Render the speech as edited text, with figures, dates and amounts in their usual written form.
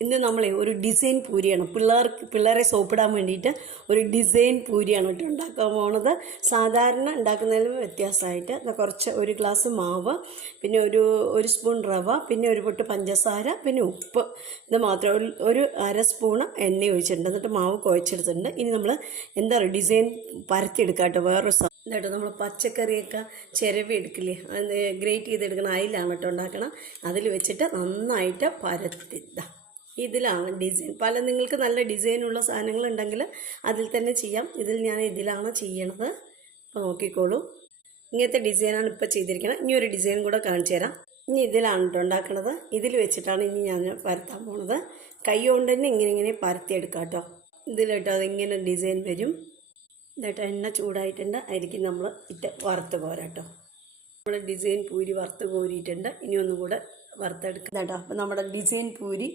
ഇന്ന് നമ്മളെ ഒരു ഡിസൈൻ പൂരിയാണ് പിള്ളേരെ സോപ്പിടാൻ വേണ്ടിയിട്ട് ഒരു ഡിസൈൻ പൂരിയാണ് കേട്ടോ ഉണ്ടാക്കാൻ പോണത്. സാധാരണ ഉണ്ടാക്കുന്നതിലും വ്യത്യാസമായിട്ട് കുറച്ച് ഒരു ഗ്ലാസ് മാവ്, പിന്നെ ഒരു സ്പൂൺ റവ, പിന്നെ ഒരു പൊട്ട് പഞ്ചസാര, പിന്നെ ഉപ്പ്, ഇത് മാത്രം. ഒരു അര സ്പൂണ് എണ്ണ ഒഴിച്ചിട്ടുണ്ട്. എന്നിട്ട് മാവ് കുഴച്ചെടുത്തിട്ടുണ്ട്. ഇനി നമ്മൾ എന്താ പറയുക, ഡിസൈൻ പരത്തിയെടുക്കാം കേട്ടോ. വേറൊരു എന്നിട്ട് നമ്മൾ പച്ചക്കറിയൊക്കെ ചിരവി എടുക്കില്ലേ, അത് ഗ്രേറ്റ് ചെയ്തെടുക്കണം, അതിലാണ് കേട്ടോ ഉണ്ടാക്കണം. അതിൽ വെച്ചിട്ട് നന്നായിട്ട് പരത്തില്ല. ഇതിലാണ് ഡിസൈൻ. നിങ്ങൾക്ക് നല്ല ഡിസൈനുള്ള സാധനങ്ങളുണ്ടെങ്കിൽ അതിൽ തന്നെ ചെയ്യാം. ഞാൻ ഇതിലാണ് ചെയ്യണത്. അപ്പോൾ നോക്കിക്കോളൂ. ഇങ്ങനത്തെ ഡിസൈനാണ് ഇപ്പോൾ ചെയ്തിരിക്കുന്നത്. ഇനി ഒരു ഡിസൈൻ കൂടെ കാണിച്ചു തരാം. ഇനി ഇതിലാണ് കേട്ടോ ഉണ്ടാക്കണത്. ഇതിൽ വെച്ചിട്ടാണ് ഇനി ഞാൻ പരത്താൻ പോണത്. കൈ കൊണ്ട് തന്നെ ഇങ്ങനെ പരത്തിയെടുക്കാം കേട്ടോ. ഇതിലിട്ടോ അതിങ്ങനെ ഡിസൈൻ വരും. എന്നിട്ട് എണ്ണ ചൂടായിട്ടുണ്ട്, ആയിരിക്കും നമ്മൾ വറുത്ത് കോരാട്ടോ. നമ്മുടെ ഡിസൈൻ പൂരി വറുത്ത് കോരിയിട്ടുണ്ട്. ഇനി ഒന്നും കൂടെ വറുത്തെടുക്കാം കേട്ടോ. അപ്പോൾ നമ്മുടെ ഡിസൈൻ പൂരി